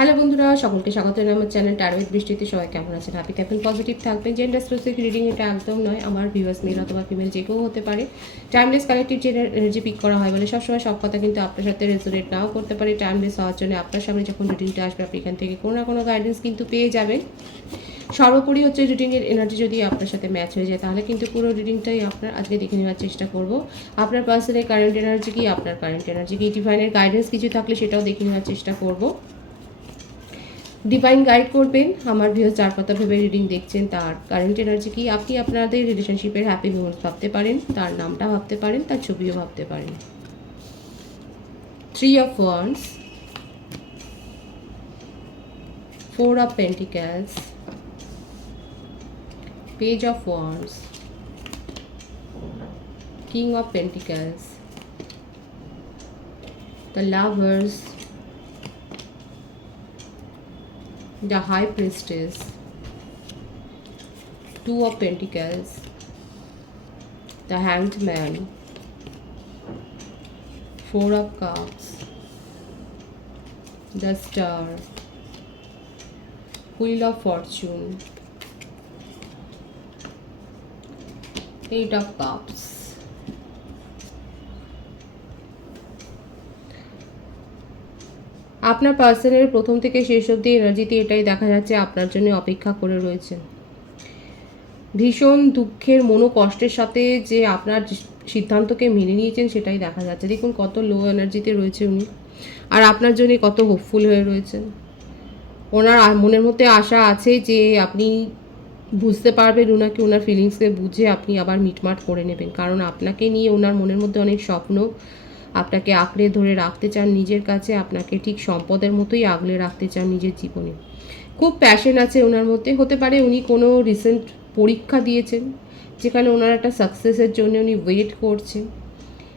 Hello বন্ধুরা, সকলকে স্বাগত আমার চ্যানেল টারোয়েট বৃষ্টিতে সবাই কেমন আছেন? হ্যাপি থাকবেন পজিটিভ থাকবেন জেন্ডার স্পেসিফিক রিডিং এটা একদম নয়। আমার ভিউয়ার্স মেল অথবা ফিমেল যে কেউ হতে পারে। টাইমলেস কালেক্টিভ যে এনার্জি পিক করা হয় বলে সবসময় সব কথা কিন্তু আপনার সাথে রেজোনেট নাও করতে পারে। টাইমলেস হওয়ার জন্য আপনার সামনে যখন রিডিংটা আসবে, আপনি এখান থেকে কোনো না কোনো গাইডেন্স কিন্তু পেয়ে যাবেন। সর্বোপরি হচ্ছে রিডিংয়ের এনার্জি যদি আপনার সাথে ম্যাচ হয়ে যায়, তাহলে কিন্তু পুরো রিডিংটাই আপনার আজকে দেখে নেওয়ার চেষ্টা করব। আপনার পার্সনের কারেন্ট এনার্জি কি? আপনার কারেন্ট এনার্জি কি? ডিভাইনের গাইডেন্স কিছু থাকলে সেটাও দেখে নেওয়ার চেষ্টা করব। ডিভাইন গাইড করবেন। আমার ভিউ চার পাতা ভেবে রিডিং দেখছেন, তার কারেন্ট এনার্জি কি, আপনি আপনাদের রিলেশনশিপের হ্যাপি মোমেন্টস ভাবতে পারেন, তার নামটা ভাবতে পারেন, তার ছবিও ভাবতে পারেন। Three of wands four of pentacles page of wands king of pentacles the lovers the high priestess two of pentacles the hanged man four of cups the star wheel of fortune eight of cups আপনার পার্সনের প্রথম থেকে শেষ অবধি এনার্জিতে এটাই দেখা যাচ্ছে, আপনার জন্য অপেক্ষা করে রয়েছে। ভীষণ দুঃখের, মনো কষ্টের সাথে যে আপনার সিদ্ধান্তকে মেনে নিয়েছেন সেটাই দেখা যাচ্ছে। দেখুন কত লো এনার্জিতে রয়েছে উনি। আর আপনার জন্য কত হোপফুল হয়ে রয়েছেন। ওনার মনের মধ্যে আশা আছে যে আপনি বুঝতে পারবেন ওনাকে ওনার ফিলিংসকে বুঝে আপনি আবার মিটমাট করে নেবেন। কারণ আপনাকে নিয়ে ওনার মনের মধ্যে অনেক স্বপ্ন আপনাকে আঁকড়ে ধরে রাখতে চান নিজের কাছে, আপনাকে ঠিক সম্পদের মতোই আগলে রাখতে চান নিজের জীবনে। খুব প্যাশন আছে ওনার মধ্যে। হতে পারে উনি কোনো রিসেন্ট পরীক্ষা দিয়েছেন, যেখানে ওনার একটা সাকসেসের জন্য উনি ওয়েট করছেন।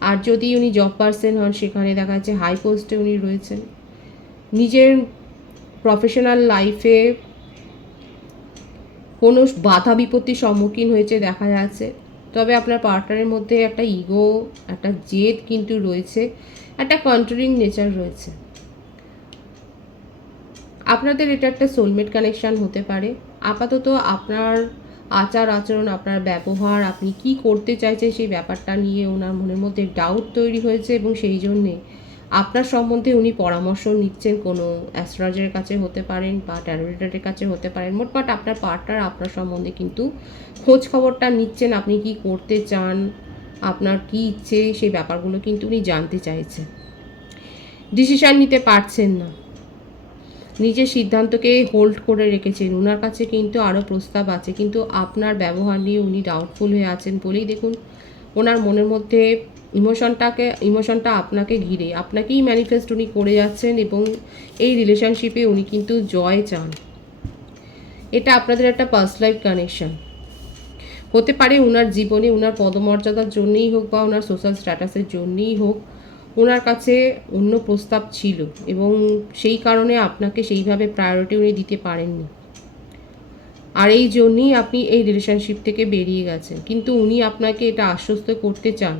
আর যদি উনি জব পার্সন হন, সেখানে দেখা যাচ্ছে হাই পোস্টে উনি রয়েছেন। নিজের প্রফেশনাল লাইফে কোনো বাধা বিপত্তির সম্মুখীন হয়েছে দেখা যাচ্ছে। তবে আপনার পার্টনারের মধ্যে একটা ইগো একটা জেদ কিন্তু রয়েছে, একটা কন্ট্রোলিং নেচার রয়েছে। আপনাদের এটা একটা সোলমেট কানেকশান হতে পারে। আপাতত আপনার আচার আচরণ, আপনার ব্যবহার, আপনি কি করতে চাইছেন সেই ব্যাপারটা নিয়ে ওনার মনের মধ্যে ডাউট তৈরি হয়েছে এবং সেই জন্যে আপনার সম্বন্ধে উনি পরামর্শ নিচ্ছেন কোনো অ্যাস্ট্রোলজারের কাছে হতে পারেন বা ট্যারোরিটারের কাছে হতে পারেন মোটমাট আপনার পার্টনার আপনার সম্বন্ধে কিন্তু খোঁজ খবরটা নিচ্ছেন আপনি কি করতে চান, আপনার কি ইচ্ছে, সেই ব্যাপারগুলো কিন্তু উনি জানতে চাইছেন। ডিসিশান নিতে পারছেন না। নিজের সিদ্ধান্তকে হোল্ড করে রেখেছেন। ওনার কাছে কিন্তু আরও প্রস্তাব আছে, কিন্তু আপনার ব্যবহার নিয়ে উনি ডাউটফুল হয়ে আছেন বলেই দেখুন, ওনার মনের মধ্যে ইমোশনটাকে, ইমোশনটা আপনাকে ঘিরে। আপনাকেই ম্যানিফেস্ট উনি করে যাচ্ছেন এবং এই রিলেশনশিপে উনি কিন্তু জয় চান। এটা আপনাদের একটা পার্স লাইফ কানেকশন হতে পারে ওনার জীবনে ওনার পদমর্যাদার জন্যই হোক বা ওনার সোশ্যাল স্ট্যাটাসের জন্যই হোক ওনার কাছে অন্য প্রস্তাব ছিল এবং সেই কারণে আপনাকে সেইভাবে প্রায়োরিটি উনি দিতে পারেননি। আর এই জন্যই আপনি এই রিলেশনশিপ থেকে বেরিয়ে গেছেন। কিন্তু উনি আপনাকে এটা আশ্বস্ত করতে চান।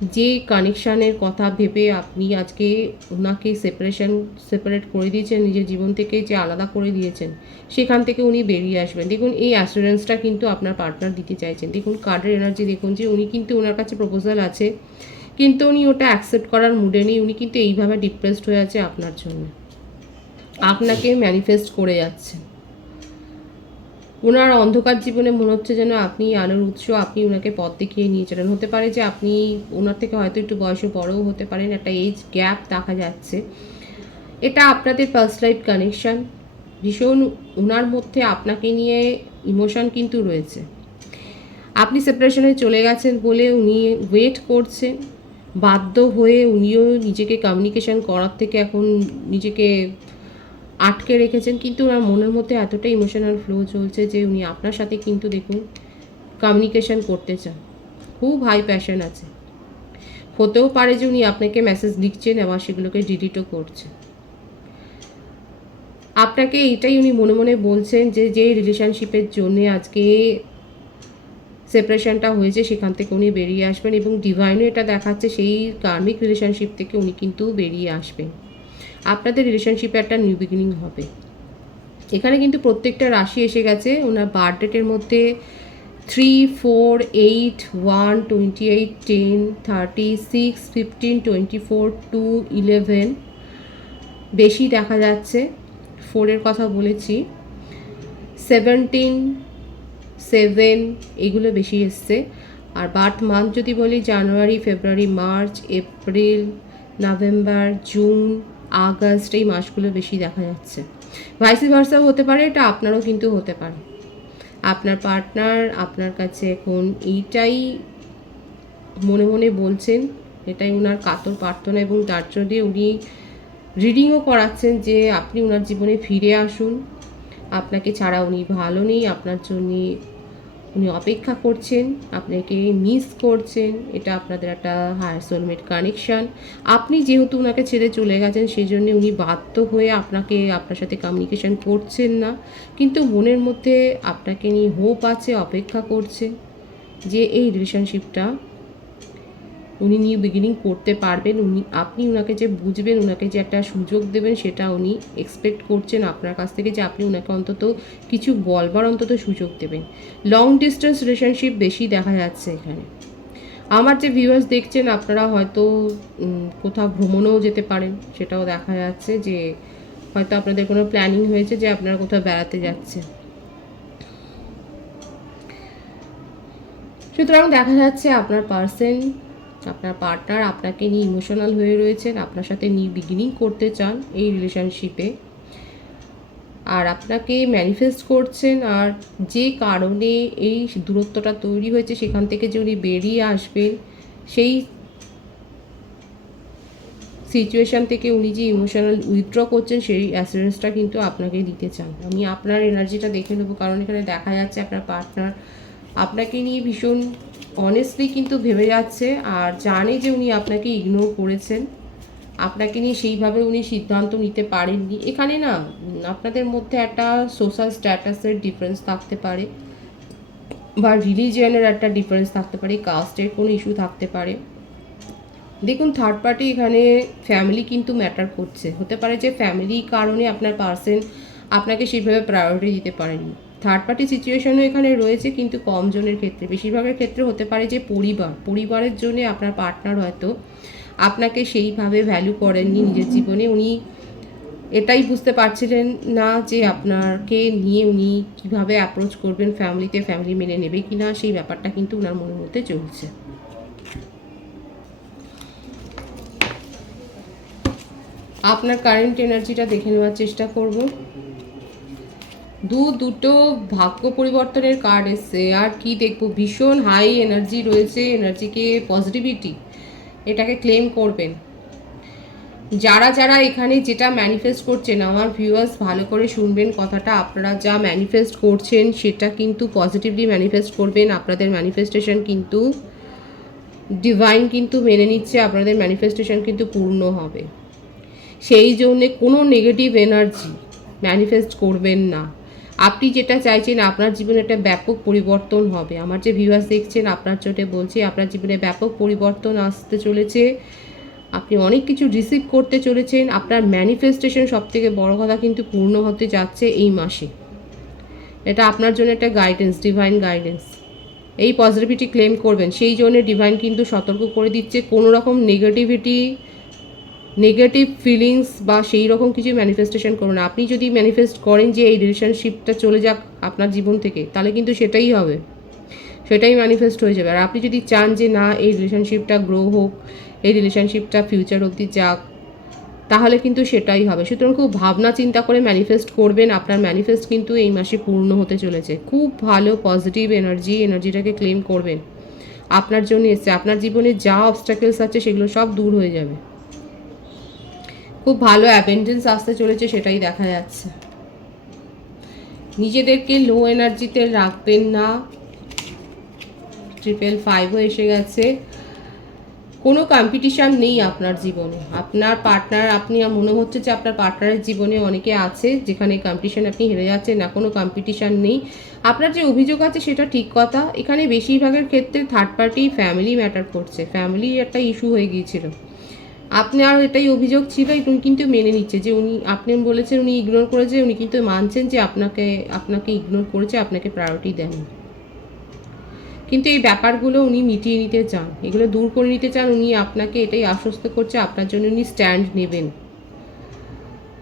যে কানেকশানের কথা ভেবে আপনি আজকে ওনাকে সেপারেশন সেপারেট করে দিয়েছেন, নিজের জীবন থেকে যে আলাদা করে দিয়েছেন, সেখান থেকে উনি বেরিয়ে আসবেন। দেখুন, এই অ্যাসুরেন্সটা কিন্তু আপনার পার্টনার দিতে চাইছেন। দেখুন, কার্ডের এনার্জি দেখুন যে উনি কিন্তু ওনার কাছে প্রপোজাল আছে, কিন্তু উনি ওটা অ্যাকসেপ্ট করার মুডে নেই। উনি কিন্তু এইভাবে ডিপ্রেসড হয়ে আছে আপনার জন্য। আপনাকে ম্যানিফেস্ট করে যাচ্ছেন ওনার অন্ধকার জীবনে মনে হচ্ছে যেন আপনি আলোর উৎস, আপনি ওনাকে পথ দেখিয়ে নিয়ে চলেন। হতে পারে যে আপনি ওনার থেকে হয়তো একটু বয়সে বড়ও হতে পারেন, একটা এজ গ্যাপ দেখা যাচ্ছে। এটা আপনাদের ফার্স্ট লাইফ কানেকশান ভীষণ ওনার মধ্যে আপনাকে নিয়ে ইমোশন কিন্তু রয়েছে। আপনি সেপারেশনে চলে গেছেন বলে উনি ওয়েট করছেন বাধ্য হয়ে উনিও নিজেকে কমিউনিকেশন করার থেকে এখন নিজেকে আটকে রেখেছেন, কিন্তু ওনার মনের মধ্যে এতটা ইমোশনাল ফ্লো চলছে যে উনি আপনার সাথে কিন্তু দেখুন কমিউনিকেশন করতে চান। খুব হাই প্যাশন আছে। হতেও পারে যে উনি আপনাকে মেসেজ লিখছেন আবার সেগুলোকে ডিলিটও করছেন। আপনাকে এটাই উনি মনে মনে বলছেন যে যে রিলেশনশিপের জন্যে আজকে সেপারেশনটা হয়েছে, সেখান থেকে উনি বেরিয়ে আসবেন এবং ডিভাইনও এটা দেখাচ্ছে, সেই কার্মিক রিলেশনশিপ থেকে উনি কিন্তু বেরিয়ে আসবেন। আপনাদের রিলেশনশিপে একটা নিউ বিগিনিং হবে। এখানে কিন্তু প্রত্যেকটা রাশি এসে গেছে, ওনার বার্থ ডেটের মধ্যে three four eight one twenty eight ten thirty six fifteen twenty four two eleven বেশি দেখা যাচ্ছে ফোরের কথা বলেছি। সেভেন্টিন সেভেন এগুলো বেশি এসছে। আর বার্থ মান্থ যদি বলি January February March April November June August এই মাসগুলো বেশি দেখা যাচ্ছে। ভাইসি ভার্সাও হতে পারে, এটা আপনারও কিন্তু হতে পারে। আপনার পার্টনার আপনার কাছে এখন এইটাই মনে মনে বলছেন, এটাই ওনার কাতর প্রার্থনা এবং তার জন্যে উনি রিডিংও করাচ্ছেন যে আপনি ওনার জীবনে ফিরে আসুন। আপনাকে ছাড়া উনি ভালো নেই, আপনার জন্য উনি অপেক্ষা করছেন, আপনাকে মিস করছেন, এটা আপনাদের একটা হায়ার সোলমেট কানেকশান আপনি যেহেতু ওনাকে ছেড়ে চলে গেছেন সেই জন্যে উনি বাধ্য হয়ে আপনাকে, আপনার সাথে কমিউনিকেশান করছেন না। কিন্তু মনের মধ্যে আপনাকে নিয়ে হোপ আছে, অপেক্ষা করছে যে এই রিলেশনশিপটা উনি নিউ বিগিনিং করতে পারবেন, উনি, আপনি ওনাকে যে বুঝবেন ওনাকে যে একটা সুযোগ দেবেন, সেটা উনি এক্সপেক্ট করছেন আপনার কাছ থেকে যে আপনি ওনাকে অন্তত কিছু বলবার অন্তত সুযোগ দেবেন। লং ডিস্টেন্স রিলেশনশিপ বেশি দেখা যাচ্ছে এখানে। আমার যে ভিউয়ার্স দেখছেন, আপনারা হয়তো কোথাও ভ্রমণেও যেতে পারেন, সেটাও দেখা যাচ্ছে যে, হয়তো আপনাদের কোনো প্ল্যানিং হয়েছে যে আপনারা কোথাও বেড়াতে যাচ্ছেন। সুতরাং দেখা যাচ্ছে আপনার পার্সন আপনার পার্টনার আপনাকে নিয়ে ইমোশনাল হয়ে রয়েছেন, আপনার সাথে নিউ বিগিনিং করতে চান এই রিলেশনশিপে আর আপনাকে ম্যানিফেস্ট করছেন আর যে কারণে এই দূরত্বটা তৈরি হয়েছে সেখান থেকে যে উনি বেরিয়ে আসবেন, সেই সিচুয়েশান থেকে উনি যে ইমোশনাল উইথড্র করছেন, সেই অ্যাসুরেন্সটা কিন্তু আপনাকে দিতে চান। আমি আপনার এনার্জিটা দেখে নেব, কারণ এখানে দেখা যাচ্ছে আপনার পার্টনার আপনাকে নিয়ে ভীষণ অনেস্টলি কিন্তু ভেবে যাচ্ছে, আর জানে যে উনি আপনাকে ইগনোর করেছেন। আপনাকে নিয়ে সেইভাবে উনি সিদ্ধান্ত নিতে পারেননি। এখানে না আপনাদের মধ্যে একটা সোশ্যাল স্ট্যাটাসের ডিফারেন্স থাকতে পারে, বা রিলিজিয়ানের একটা ডিফারেন্স থাকতে পারে কাস্টের কোনো ইস্যু থাকতে পারে। দেখুন থার্ড পার্টি এখানে ফ্যামিলি কিন্তু ম্যাটার করছে। হতে পারে যে ফ্যামিলি কারণে আপনার পার্সন আপনাকে সেইভাবে প্রায়োরিটি দিতে পারেনি থার্ড পার্টি সিচুয়েশনও এখানে রয়েছে, কিন্তু কম জনের ক্ষেত্রে। বেশিরভাগের ক্ষেত্রে হতে পারে যে পরিবার। পরিবারের জন্য আপনার পার্টনার হয়তো আপনাকে সেইভাবে ভ্যালু করেননি নিজের জীবনে। উনি এটাই বুঝতে পারছিলেন না যে আপনাকে নিয়ে উনি কীভাবে অ্যাপ্রোচ করবেন ফ্যামিলিতে ফ্যামিলি মেনে নেবে কি না সেই ব্যাপারটা কিন্তু ওনার মনের মধ্যে চলছে। আপনার কারেন্ট এনার্জিটা দেখে নেওয়ার চেষ্টা করব। দু, দুটো ভাগ্য পরিবর্তনের কার্ড এসছে। আর কি দেখব? ভীষণ হাই এনার্জি রয়েছে এনার্জিকে পজিটিভিটি এটাকে ক্লেম করবেন। যারা যারা এখানে যেটা ম্যানিফেস্ট করছেন, আমার ভিউয়ার্স ভালো করে শুনবেন কথাটা। আপনারা যা ম্যানিফেস্ট করছেন, সেটা কিন্তু পজিটিভলি ম্যানিফেস্ট করবেন। আপনাদের ম্যানিফেস্টেশন কিন্তু ডিভাইন কিন্তু মেনে নিচ্ছে। আপনাদের ম্যানিফেস্টেশন কিন্তু পূর্ণ হবে। সেই জন্যে কোনো নেগেটিভ এনার্জি ম্যানিফেস্ট করবেন না। আপনি যেটা চাইছেন, আপনার জীবনে একটা ব্যাপক পরিবর্তন হবে। আমার যে ভিউয়ার্স দেখছেন, আপনার চোটে বলছি, আপনার জীবনে ব্যাপক পরিবর্তন আসতে চলেছে। আপনি অনেক কিছু রিসিভ করতে চলেছেন। আপনার ম্যানিফেস্টেশন সব থেকে বড় কথা কিন্তু পূর্ণ হতে যাচ্ছে এই মাসে। এটা আপনার জন্য একটা গাইডেন্স ডিভাইন গাইডেন্স এই পজিটিভিটি ক্লেম করবেন, সেই জন্য ডিভাইন কিন্তু সতর্ক করে দিচ্ছে। কোনো রকম নেগেটিভিটি নেগেটিভ ফিলিংস বা সেই রকম কিছু ম্যানিফেস্টেশন করুন আপনি যদি ম্যানিফেস্ট করেন যে এই রিলেশনশিপটা চলে যাক আপনার জীবন থেকে, তাহলে কিন্তু সেটাই হবে। সেটাই ম্যানিফেস্ট হয়ে যাবে। আর আপনি যদি চান যে না, এই রিলেশনশিপটা গ্রো হোক, এই রিলেশনশিপটা ফিউচার অবধি যাক, তাহলে কিন্তু সেটাই হবে। সুতরাং খুব ভাবনা চিন্তা করে ম্যানিফেস্ট করবেন, আপনার ম্যানিফেস্ট কিন্তু এই মাসে পূর্ণ হতে চলেছে। খুব ভালো পজিটিভ এনার্জি এনার্জিটাকে ক্লেম করবেন। আপনার জন্য এসছে। আপনার জীবনে যা অবস্টাকেলস আছে, সেগুলো সব দূর হয়ে যাবে। খুব ভালো অ্যাবেন্ডেন্স আসতে চলেছে সেটাই দেখা যাচ্ছে। নিজেদেরকে লো এনার্জিতে রাখবেন না। ট্রিপল ফাইভও এসে গেছে। কোনো কম্পিটিশান নেই আপনার জীবনে। আপনার পার্টনার আপনি মনে হচ্ছে যে আপনার পার্টনারের জীবনে অনেকে আছে যেখানে কম্পিটিশান আপনি হেরে যাচ্ছেন, না কোনো কম্পিটিশান নেই। আপনার যে অভিযোগ আছে সেটা ঠিক কথা। এখানে বেশিরভাগের ক্ষেত্রে থার্ড পার্টি ফ্যামিলি ম্যাটার করছে। ফ্যামিলি একটা ইস্যু হয়ে গিয়েছিল। আপনার এটাই অভিযোগ ছিল উনি কিন্তু মেনে নিচ্ছে যে উনি, আপনি বলেছেন উনি ইগনোর করেছে, উনি কিন্তু মানছেন যে আপনাকে আপনাকে ইগনোর করেছে, আপনাকে প্রায়োরিটি দেন কিন্তু এই ব্যাপারগুলো উনি মিটিয়ে নিতে চান, এগুলো দূর করে নিতে চান, উনি আপনাকে এটাই আশ্বস্ত করছে, আপনার জন্য উনি স্ট্যান্ড নেবেন।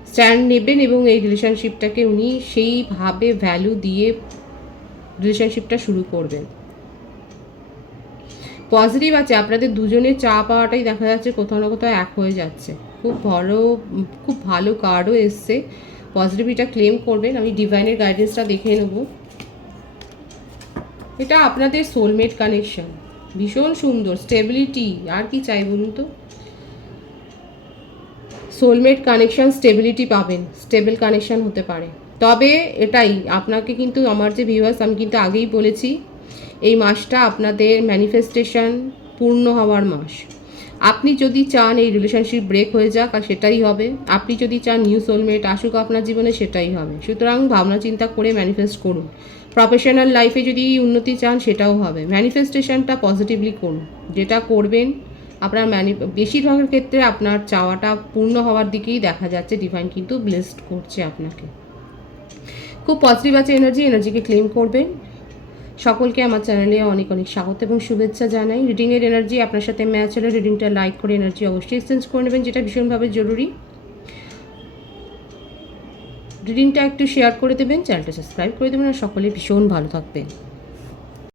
স্ট্যান্ড নেবেন এবং এই রিলেশনশিপটাকে উনি সেইভাবে ভ্যালু দিয়ে রিলেশনশিপটা শুরু করবেন। পজিটিভ আছে, আপনাদের দুজনের চা পাওয়াটাই দেখা যাচ্ছে কোথাও না কোথাও এক হয়ে যাচ্ছে। খুব ভালো খুব ভালো কার্ডও এসছে। পজিটিভিটা ক্লেম করবেন, আমি ডিভাইনের গাইডেন্সটা দেখে নেব। এটা আপনাদের সোলমেট কানেকশন ভীষণ সুন্দর স্টেবিলিটি আর কি চাই বলুন তো? সোলমেট কানেকশন স্টেবিলিটি পাবেন স্টেবল কানেকশন হতে পারে। তবে এটাই, আপনাকে কিন্তু, আমার যে ভিউয়ার্স আমি কিন্তু আগেই বলেছি এই মাসটা আপনাদের ম্যানিফেস্টেশন পূর্ণ হওয়ার মাস। আপনি যদি চান এই রিলেশনশিপ ব্রেক হয়ে যাক, আর সেটাই হবে। আপনি যদি চান নিউ সোলমেট আসুক আপনার জীবনে, সেটাই হবে। সুতরাং ভাবনা চিন্তা করে ম্যানিফেস্ট করুন। প্রফেশনাল লাইফে যদি উন্নতি চান, সেটাও হবে। ম্যানিফেস্টেশনটা পজিটিভলি করুন। যেটা করবেন, আপনার ম্যানি বেশিরভাগের ক্ষেত্রে আপনার চাওয়াটা পূর্ণ হওয়ার দিকেই দেখা যাচ্ছে। ডিভাইন কিন্তু ব্লেসড করছে আপনাকে। খুব পজিটিভ আছে এনার্জি এনার্জিকে ক্লেম করবেন। সকলকে আমার চ্যানেলে অনেক অনেক স্বাগত এবং শুভেচ্ছা জানাই। রিডিংয়ের এনার্জি আপনার সাথে ম্যাচ হলে রিডিংটা লাইক করে এনার্জি অবশ্যই এক্সচেঞ্জ করে নেবেন, যেটা ভীষণভাবে জরুরি। রিডিংটা একটু শেয়ার করে দেবেন চ্যানেলটা সাবস্ক্রাইব করে দেবেন আর সকলে ভীষণ ভালো থাকবেন।